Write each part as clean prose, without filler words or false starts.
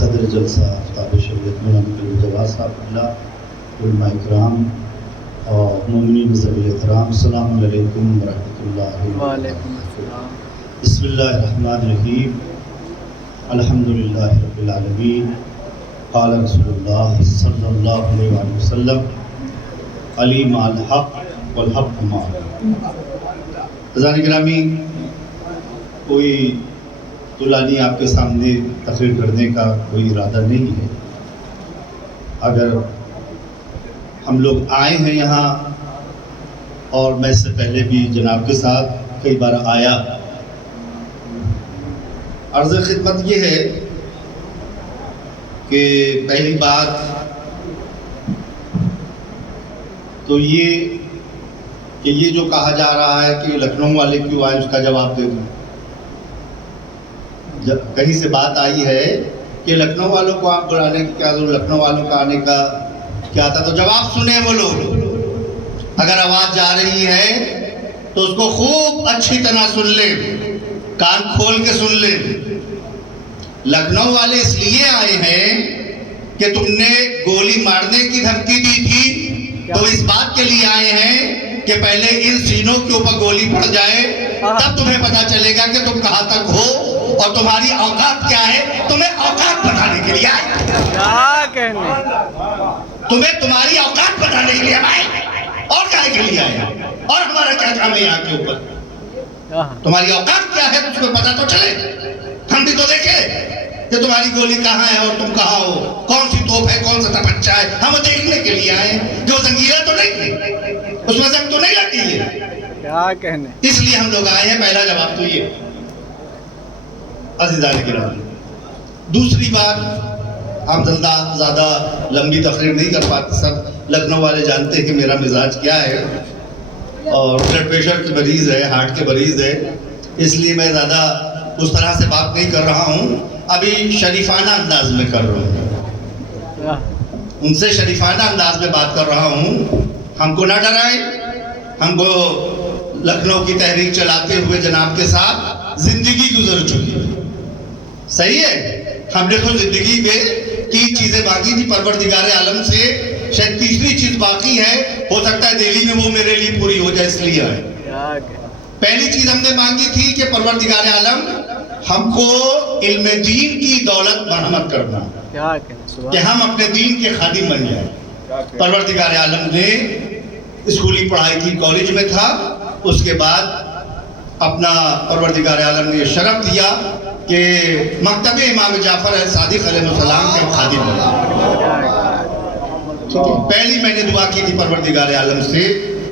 صدر جلسہ آفتاب شریعت مولانا جواد صاحب اللہ، علماء اکرام اور مومنین ذوی احترام، السلام علیکم ورحمۃ اللہ وعلیکم السلام۔ بسم اللہ الرحمن الرحیم، الحمدللہ رب العالمین، قال رسول اللہ صلی اللہ علیہ وآلہ وسلم، علی مع الحق والحق معنا۔ حضرات گرامی، کوئی طولانی آپ کے سامنے تقریر کرنے کا کوئی ارادہ نہیں ہے۔ اگر ہم لوگ آئے ہیں یہاں، اور میں اس سے پہلے بھی جناب کے ساتھ کئی بار آیا، عرض خدمت یہ ہے کہ پہلی بات تو یہ کہ یہ جو کہا جا رہا ہے کہ لکھنؤ والے کیوں آئے، اس کا جواب دے دوں۔ جب کہیں سے بات آئی ہے کہ لکھنؤ والوں کو آپ بلانے کی کیا ضرورت، لکھنؤ والوں کا آنے کا کیا تھا، تو جواب سنیں وہ لوگ۔ اگر آواز جا رہی ہے تو اس کو خوب اچھی طرح سن لیں، کان کھول کے سن لیں۔ لکھنؤ والے اس لیے آئے ہیں کہ تم نے گولی مارنے کی دھمکی دی تھی، تو اس بات کے لیے آئے ہیں کہ پہلے ان سینوں کے اوپر گولی پڑ جائے، تب تمہیں پتا چلے گا کہ تم کہاں تک ہو اور تمہاری اوقات کیا ہے۔ تمہیں اوقات بتانے کے لیے آئے، کیا کہنے، تمہیں تمہاری اوقات بتانے کے لیے آئے، اور کہنے کے لیے آئے، اور ہمارا کیا کام ہے یہاں کے اوپر۔ تمہاری اوقات کیا ہے اس کو پتا تو چلے، ہم بھی تو دیکھیں کہ تمہاری گولی کہاں ہے اور تم کہاں ہو، کون سی توپ ہے، کون سا تپچا ہے، ہم دیکھنے کے لیے آئے ہیں۔ جو زنجیریں تو نہیں، اس میں زنگ تو نہیں لگی ہے، کیا کہنے۔ اس لیے ہم لوگ آئے ہیں۔ پہلا جواب تو یہ۔ عزیزان گرامی، دوسری بات، ہم زیادہ لمبی تقریر نہیں کر پاتے، سب لکھنؤ والے جانتے ہیں کہ میرا مزاج کیا ہے، اور بلڈ پریشر کے مریض ہے، ہارٹ کے مریض ہے، اس لیے میں زیادہ اس طرح سے بات نہیں کر رہا ہوں۔ ابھی شریفانہ انداز میں کر رہا ہوں، ان سے شریفانہ انداز میں بات کر رہا ہوں۔ ہم کو نہ ڈرائیں، ہم کو لکھنؤ کی تحریک چلاتے ہوئے جناب کے ساتھ زندگی گزر چکی ہے، صحیح ہے۔ ہم نے تو زندگی میں 3 چیزیں مانگی تھی پروردگار عالم سے، شاید تیسری چیز باقی ہے، ہو سکتا ہے دہلی میں وہ میرے لیے پوری ہو جائے، اس لیے آئے۔ پہلی چیز ہم نے مانگی تھی کہ پروردگار عالم ہم کو علم دین کی دولت مرحمت کرنا، کہ ہم اپنے دین کے خادم بن جائیں۔ پروردگار عالم نے اسکولی پڑھائی کی، کالج میں تھا، اس کے بعد اپنا پروردگار عالم نے یہ شرف دیا کہ مکتب امام جعفر صادق علیہ السلام کے خادم بنے۔ پہلی میں نے دعا کی تھی پروردگار عالم سے،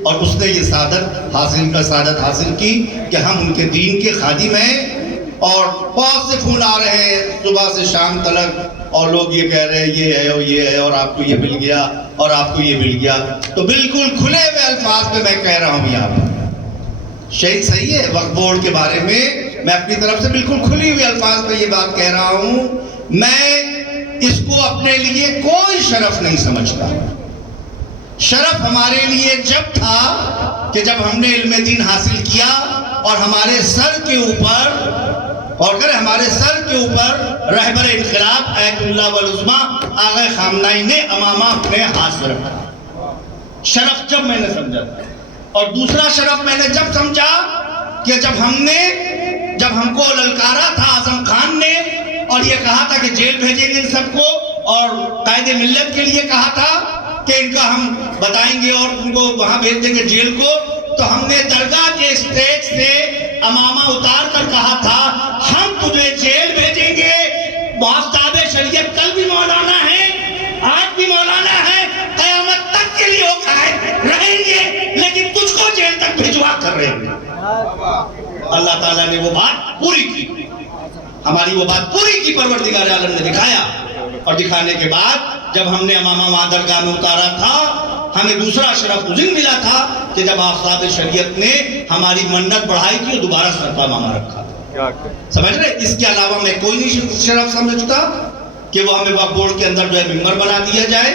اور اس نے یہ سعادت حاصل کی کہ ہم ان کے دین کے خادم ہیں۔ اور بہت سے فون آ رہے ہیں صبح سے شام تلک، اور لوگ یہ کہہ رہے ہیں یہ ہے اور یہ ہے، اور آپ کو یہ مل گیا اور آپ کو یہ مل گیا۔ تو بالکل کھلے ہوئے الفاظ میں کہہ رہا ہوں یہاں پر، شہید صحیح ہے، وقف بورڈ کے بارے میں میں اپنی طرف سے بالکل کھلی ہوئی الفاظ میں یہ بات کہہ رہا ہوں۔ میں اس کو اپنے لیے کوئی شرف نہیں سمجھتا۔ شرف ہمارے لیے جب تھا کہ جب ہم نے علم دین حاصل کیا، اور ہمارے سر کے اوپر رہبر انقلاب ایت اللہ والعظمیٰ آغا خامنہئی نے امامہ اپنے ہاتھ سے رکھا۔ شرف جب میں نے سمجھا، اور دوسرا شرف میں نے جب سمجھا کہ جب ہم کو للکارا تھا اعظم خان نے، اور یہ کہا تھا کہ جیل بھیجیں گے ان سب کو، اور قائد ملت کے لیے کہا تھا کہ ان کا ہم بتائیں گے اور ان کو وہاں بھیج دیں گے جیل کو، تو ہم نے درگاہ کے اسٹیج سے امامہ اتار کر کہا تھا ہم تجھے جیل بھیجیں گے، آفتاب شریعت کل بھی مولانا ہے، آج بھی مولانا ہے، قیامت تک کے لیے وہ رہیں گے، لیکن تجھ کو جیل تک بھیجوا کر رہے ہیں۔ اللہ تعالیٰ نے وہ بات پوری کی، ہماری وہ بات پوری کی، پروردگار عالم نے دکھایا، اور دکھانے کے بعد جب ہم نے امامہ وہاں درگاہ میں اتارا تھا، ہمیں دوسرا شرف اس دن ملا تھا کہ جب آفتاب شریعت نے ہماری منت بڑھائی تھی اور دوبارہ سرپا مانگا رکھا تھا۔ سمجھ رہے؟ اس کے علاوہ میں کوئی نہیں شرف سمجھتا کہ وہ ہمیں وقف بورڈ کے اندر جو ہے ممبر بنا دیا جائے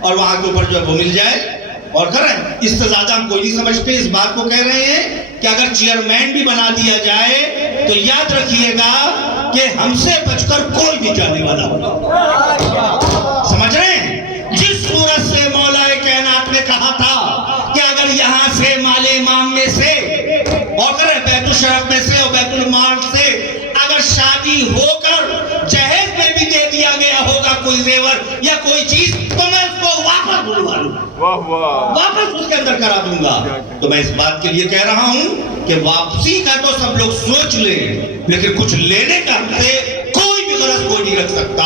اور وہاں کے اوپر جو ہے وہ مل جائے اور کریں، اس سے زیادہ ہم کوئی نہیں سمجھتے۔ اس بات کو کہہ رہے ہیں کہ اگر چیئرمین بھی بنا دیا جائے تو یاد رکھیے گا کہ ہم سے بچ کر کوئی بھی جانے والا ہوگا. سمجھ رہے ہیں؟ جس صورت سے مولا کائنات نے کہا تھا کہ اگر یہاں سے مال امام میں سے اور بیت الشرف میں سے اور بیت المال سے اگر شادی ہو کر جہیز میں بھی دے دیا گیا ہوگا کوئی زیور یا کوئی چیز تو میں اس کو واپس بلوا لوں گا, واپس اس کے اندر کرا دوں گا. تو میں اس بات کے لیے کہہ رہا ہوں کہ واپسی کا تو سب لوگ سوچ لیں, لیکن کچھ لینے کا ہم سے کوئی بھی غرض کوئی نہیں رکھ سکتا.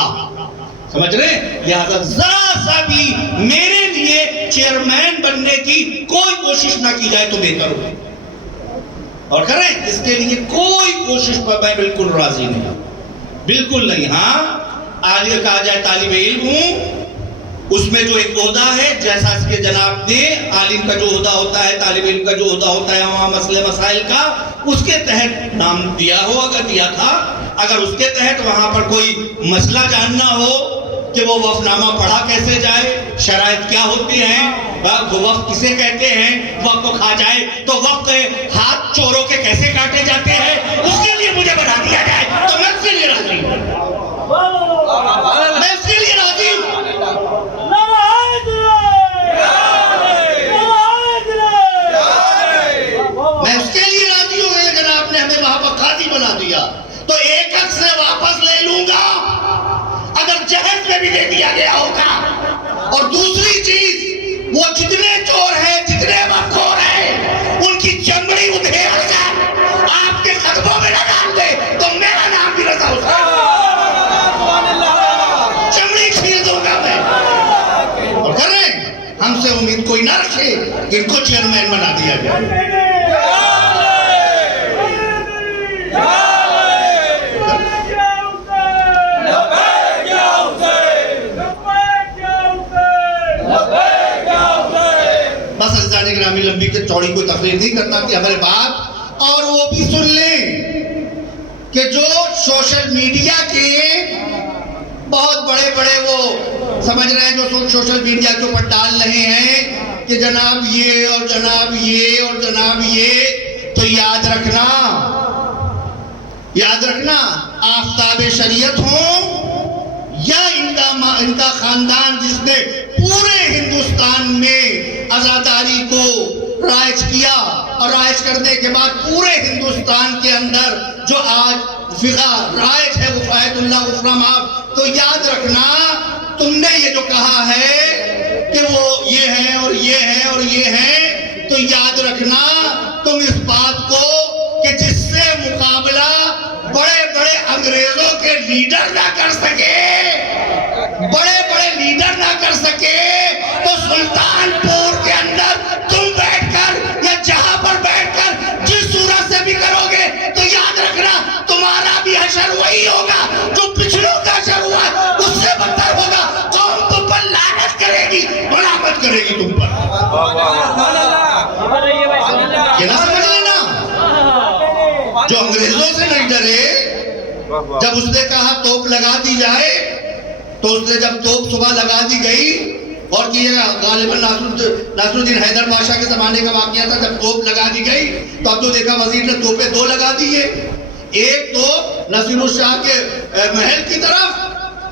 سمجھ رہے؟ لہذا ذرا سا بھی میرے لیے چیئرمین بننے کی کوئی کوشش نہ کی جائے تو بہتر ہوگا. اور کریں اس کے لیے کوئی کوشش پر میں بالکل راضی نہیں, بالکل نہیں. ہاں آج کہا جائے طالب علم ہوں, اس میں جو ایک عہدہ ہے جیسا اس کے جناب نے عالم کا جو عہدہ ہوتا ہے, طالب علم کا جو عہدہ ہوتا ہے وہاں مسئلے مسائل کا, اس کے تحت نام دیا ہو, اگر دیا تھا, اگر اس کے تحت وہاں پر کوئی مسئلہ جاننا ہو کہ وہ وقف نامہ پڑھا کیسے جائے, شرائط کیا ہوتی ہیں, وہ وقف کسے کہتے ہیں, وقف کو کھا جائے تو وقف کے ہاتھ چوروں کے کیسے کاٹے جاتے ہیں, اس کے لیے مجھے بنا دیا جائے تو میں اس کے لیے راضی ہوں, میں اس کے لیے راضی ہوں. میں اس کے لیے راضی ہوں, لیکن آپ نے ہمیں وہاں پر قاضی بنا دیا تو ایک حق سے واپس لے لوں گا اگر جہیز میں بھی دے دیا گیا ہوگا. اور دوسری چیز, وہ جتنے چور ہیں, جتنے مخور ہیں, ان کی چمڑی ادھیڑ کر آپ کے قدموں میں نہ ڈال دے تو میرا نام بھی رضا حسین, چمڑی چھیل دوں گا میں. اور کر رہے ہیں, ہم سے امید کوئی نہ رکھے کہ ان کو چیئرمین بنا دیا جائے. بس عزیزان گرامی, لمبی کے چوڑی کوئی تقریر نہیں کرتا کہ ہمارے بات, اور وہ بھی سن لیں کہ جو سوشل میڈیا کے بہت بڑے بڑے وہ سمجھ رہے ہیں, جو سوشل میڈیا کے اوپر ڈال رہے ہیں کہ جناب یہ اور جناب یہ اور جناب یہ, تو یاد رکھنا آفتاب شریعت ہوں یا ان کا خاندان جس نے پورے ہندوستان میں عزاداری کو رائج کیا, اور رائج کرنے کے بعد پورے ہندوستان کے اندر جو آج فقہ رائج ہے وفایت اللہ غفرہ معاف, تو یاد رکھنا تم نے یہ جو کہا ہے کہ وہ یہ ہے اور یہ ہے اور یہ ہے, تو یاد رکھنا تم اس بات کو کہ جس سے مقابلہ بڑے بڑے انگریزوں کے لیڈر نہ کر سکے, بڑے بڑے لیڈر نہ کر سکے, تو سلطان پور کے اندر تم بیٹھ کر یا جہاں پر بیٹھ کر جس صورت سے بھی کرو گے تو یاد رکھنا تمہارا بھی حشر وہی ہوگا جو پچھلوں کا حشر ہوا, اس سے بدتر ہوگا. قوم تم پر لعنت کرے گی, ملامت کرے گی تم پر. یہ نہ سمجھ لینا, جو انگریزوں سے نہیں ڈرے, جب اس نے کہا توپ لگا دی جائے تو اس نے جب توپ صبح لگا دی گئی, اور کہ یہ غالباً ناصر الدین حیدر بادشاہ کے زمانے کا واقعہ تھا, جب توپ لگا دی گئی تو اب تو دیکھا وزیر نے توپیں 2 لگا دیے, ایک توپ نصیر الشاہ کے محل کی طرف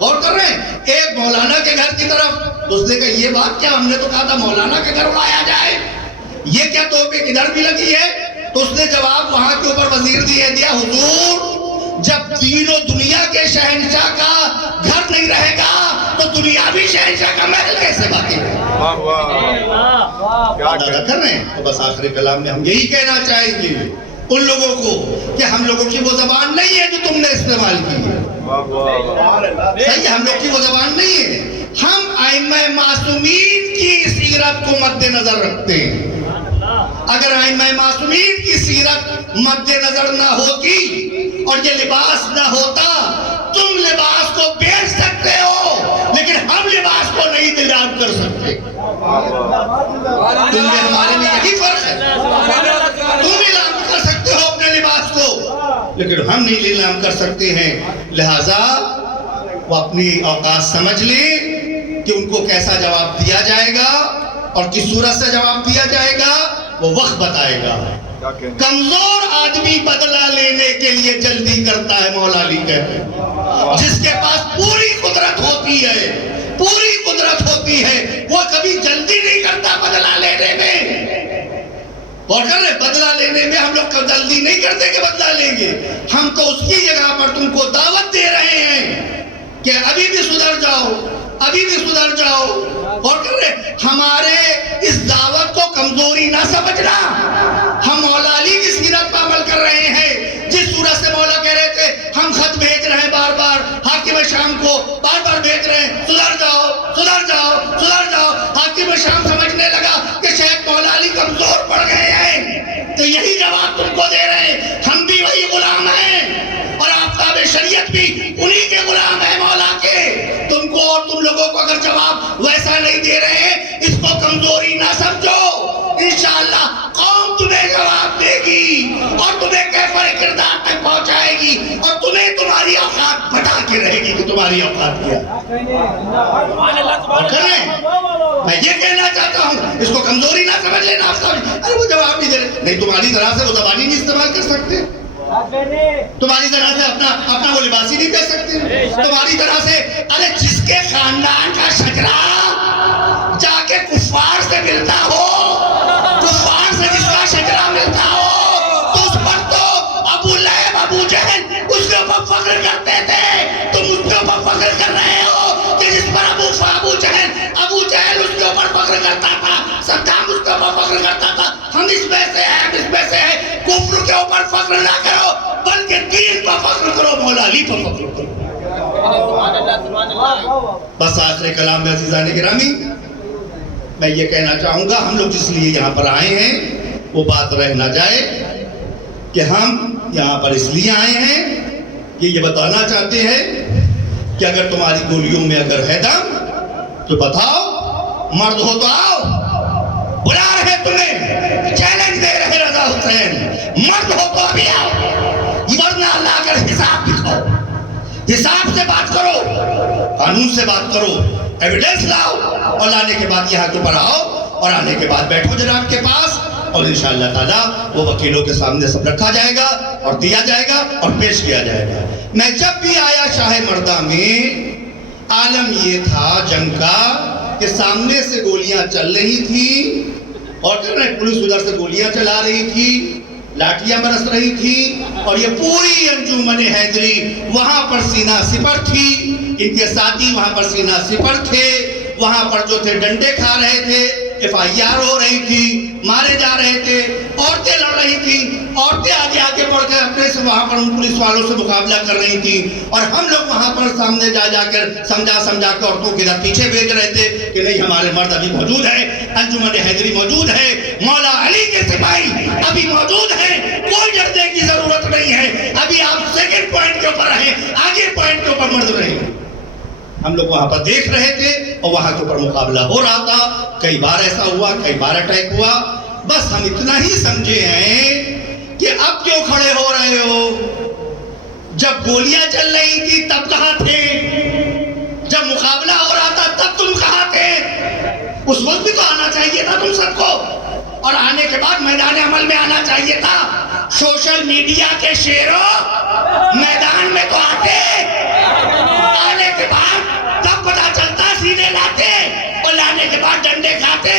غور کر رہے ہیں, ایک مولانا کے گھر کی طرف. تو اس نے کہا یہ بات کیا, ہم نے تو کہا تھا مولانا کے گھر اڑایا جائے, یہ کیا توپیں کدھر بھی لگی ہے. تو اس نے جواب وہاں کے اوپر وزیر دیا, حضور جب دین و دنیا کے شہنشاہ کا گھر نہیں رہے گا تو دنیاوی شہنشاہ کا محل کیسے باقی رہے گا. کر رہے ہیں. تو بس آخری کلام میں ہم یہی کہنا چاہیں گے ان لوگوں کو کہ ہم لوگوں کی وہ زبان نہیں ہے جو تم نے استعمال کی ہے, صحیح, ہم لوگ کی وہ زبان نہیں ہے. ہم ائمہ معصومین کی سیرت کو مد نظر رکھتے ہیں. اگر ائمہ معصومین کی سیرت مد نظر نہ ہوتی اور یہ لباس نہ ہوتا, تم لباس کو بیچ سکتے ہو لیکن ہم لباس کو نہیں نیلام کر سکتے. تم میں ہمارے لیے یہی فرق ہے, تم نیلام کر سکتے ہو اپنے لباس کو لیکن ہم نہیں نیلام کر سکتے ہیں. لہذا وہ اپنی اوقات سمجھ لیں کہ ان کو کیسا جواب دیا جائے گا اور کس صورت سے جواب دیا جائے گا, وہ وقت بتائے گا. کمزور آدمی بدلہ لینے کے لیے جلدی کرتا ہے، مولا علی کہتے ہیں۔ جس کے پاس پوری قدرت ہوتی ہے، پوری قدرت ہوتی ہے، وہ کبھی جلدی نہیں کرتا بدلہ لینے میں۔ اور کر رہے بدلہ لینے میں ہم لوگ جلدی نہیں کرتے کہ بدلہ لیں گے، ہم تو اس کی جگہ پر تم کو دعوت دے رہے ہیں کہ ابھی بھی سدھر جاؤ، ابھی بھی سدھر جاؤ۔ اور کر رہے ہمارے اس دعوت کو کمزوری نہ سمجھنا، ہم مولا علی کی سیرت پر عمل کر رہے ہیں۔ جس صورت سے مولا کہہ رہے تھے ہم خط بھیج رہے ہیں بار بار حاکم شام کو، بار بار بھیج رہے ہیں سدھر جاؤ، سدھر جاؤ، سدھر جاؤ۔ حاکم شام سمجھنے لگا کہ شاید مولا علی کمزور پڑ گئے ہیں، تو یہی جواب تم کو دے رہے ہیں، ہم بھی وہی غلام ہیں اور آفتاب شریعت بھی انہی کے غلام ہیں مولا کے۔ تم کو اور تم لوگوں کو اگر جواب ویسا نہیں دے رہے ہیں، اس کو کمزوری نہ سمجھو۔ انشاءاللہ قوم تمہیں جواب دے گی اور تمہیں کیفر کردار تک پہنچائے گی اور تمہیں تمہاری اوقات بتا کے رہے گی کہ تمہاری اوقات کیا۔ اور کریں میں یہ کہنا چاہتا ہوں، اس کو کمزوری نہ سمجھ لینا۔ ارے وہ جواب نہیں دے رہے، نہیں تمہاری طرح سے وہ زبانی نہیں استعمال کر سکتے، تمہاری طرح سے اپنا وہ لباسی نہیں کہہ سکتے، تمہاری طرح سے۔ ارے جس کے خاندان کا شجرہ جا کے کفار سے ملتا ہو، کفار سے جس کا شجرہ ملتا ہو، تو اس پر تو ابو لہب ابو جہل اس کے اوپر فخر کرتے تھے، تم اس کے اوپر فخر کر رہے ہو کہ جس پر ابو جہل اس کے اوپر فخر کرتا تھا، صدام اس کے اوپر فخر کرتا تھا۔ ہم اس میں سے ہیں، ہم اس میں سے ہیں۔ کفر کے اوپر فخر نہ کرو بلکہ دین پر فخر کرو، مولا علی پر فخر کرو۔ بس آخر کلام میں عزیزان گرامی میں یہ کہنا چاہوں گا، ہم لوگ جس لیے یہاں پر آئے ہیں وہ بات رہ نہ جائے کہ ہم یہاں پر اس لیے آئے ہیں کہ یہ بتانا چاہتے ہیں کہ اگر تمہاری گولیوں میں اگر ہے دم تو بتاؤ، مرد ہو تو آؤ، بلا رہے تمہیں، چیلنج دے رہے رضا حسین، مرد ہو تو ابھی آؤ، ورنہ اللہ کر حساب دکھاؤ، حساب سے بات کرو، قانون سے بات کرو، ایویڈنس لاؤ، اور لانے کے بعد یہاں کے اوپر آؤ اور آنے کے بعد بیٹھو جناب کے پاس، اور انشاءاللہ تعالیٰ وہ وکیلوں کے سامنے سب رکھا جائے گا اور دیا جائے گا اور پیش کیا جائے گا۔ میں جب بھی آیا شاہ مردہ میں، عالم یہ تھا جنگ کا کہ سامنے سے گولیاں چل رہی تھی اور پولیس ادھر سے گولیاں چلا رہی تھی، لاٹیاں برس رہی تھی، اور یہ پوری انجمن حیدری وہاں پر سینہ سپر تھی، ان کے ساتھی وہاں پر سینہ سپر تھے، وہاں پر جو تھے ڈنڈے کھا رہے تھے، FIR ہو رہی تھی، مارے جا رہے تھے، عورتیں لڑ رہی تھی، عورتیں آگے آگے بڑھ کر اپنے سے وہاں پر ان پولیس والوں سے مقابلہ کر رہی تھی، اور ہم لوگ وہاں پر سامنے جا کر سمجھا کے عورتوں کے پیچھے بھیج رہے تھے کہ نہیں ہمارے مرد ابھی موجود ہے، انجمن حیدری موجود ہے، مولا علی کے سپاہی ابھی موجود ہیں، کوئی ڈرنے کی ضرورت نہیں ہے، ابھی آپ سیکنڈ پوائنٹ کے اوپر رہیں، آگے پوائنٹ کے اوپر مرد رہیں۔ ہم لوگ وہاں پر دیکھ رہے تھے اور وہاں کے اوپر مقابلہ ہو رہا تھا، کئی بار ایسا ہوا، کئی بار اٹیک ہوا۔ بس ہم اتنا ہی سمجھے ہیں کہ اب کیوں کھڑے ہو رہے ہو؟ جب گولیاں چل رہی تھی تب کہاں تھے؟ جب مقابلہ ہو رہا تھا تب تم کہاں تھے؟ اس وقت بھی تو آنا چاہیے تھا تم سب کو، اور آنے کے بعد میدان عمل میں آنا چاہیے تھا۔ سوشل میڈیا کے شیروں میدان میں تو آتے، آنے کے بعد تب پتا چلتا، سینے لاتے اور لانے کے بعد ڈنڈے کھاتے۔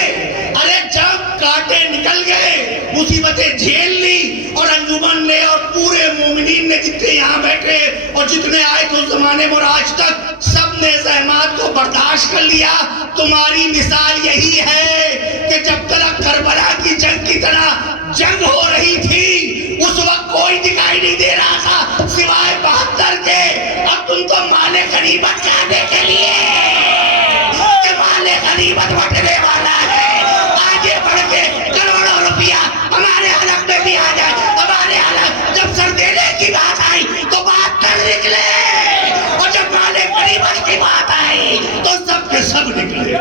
ارے جب کاٹے نکل گئے، مصیبتیں جھیل لی، اور انجمن نے اور پورے مومنین نے جتنے یہاں بیٹھے اور جتنے آئے تھے اس زمانے میں اور آج تک، سب نے زحمات کو برداشت کر لیا۔ تمہاری مثال یہی ہے کہ جب تک کربلا کی جنگ کی طرح جنگ ہو رہی تھی، اس وقت کوئی دکھائی نہیں دے رہا تھا سوائے 72 کے، اب تم تو مال غنیمت کھانے کے لیے کہ مال غنیمت بٹنے والا ہے، آگے بڑھ کے کروڑوں روپیہ ہمارے حلق میں بھی آ جائے، ہمارے حلق جب سر دینے کی بات آئی تو بات کر نکلے، اور جب مال غنیمت کی بات آئی تو سب کے سب نکلے۔